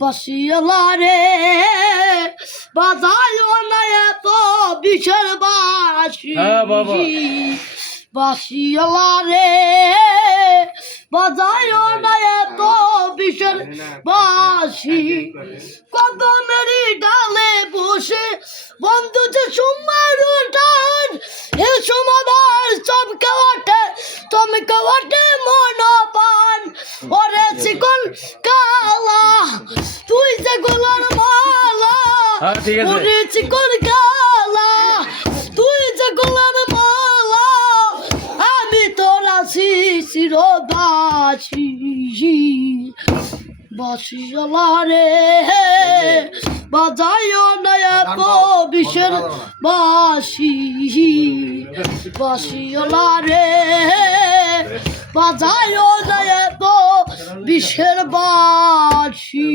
বাসিওয়ালা রে বাজায়ও না এত বিষের বাসি বাসিওয়ালা রে বাজায়ও না এত বিষের বাসি কদমেরই ডালে বসে বন্ধু যে সুমার উঠান এ সমাবার চমকে ওঠে মনপান ওরে চিকন কালা তুই যে গোলার মালা ওরে চিকন কালা তুই যে গোলার মালা আমি তোর আছি চিরবাসী বাসিওয়ালা রে বাজায়ও না এত বিষের বাসি বাসিওয়ালা রে বাজায়ও না এত বিষের বাসি।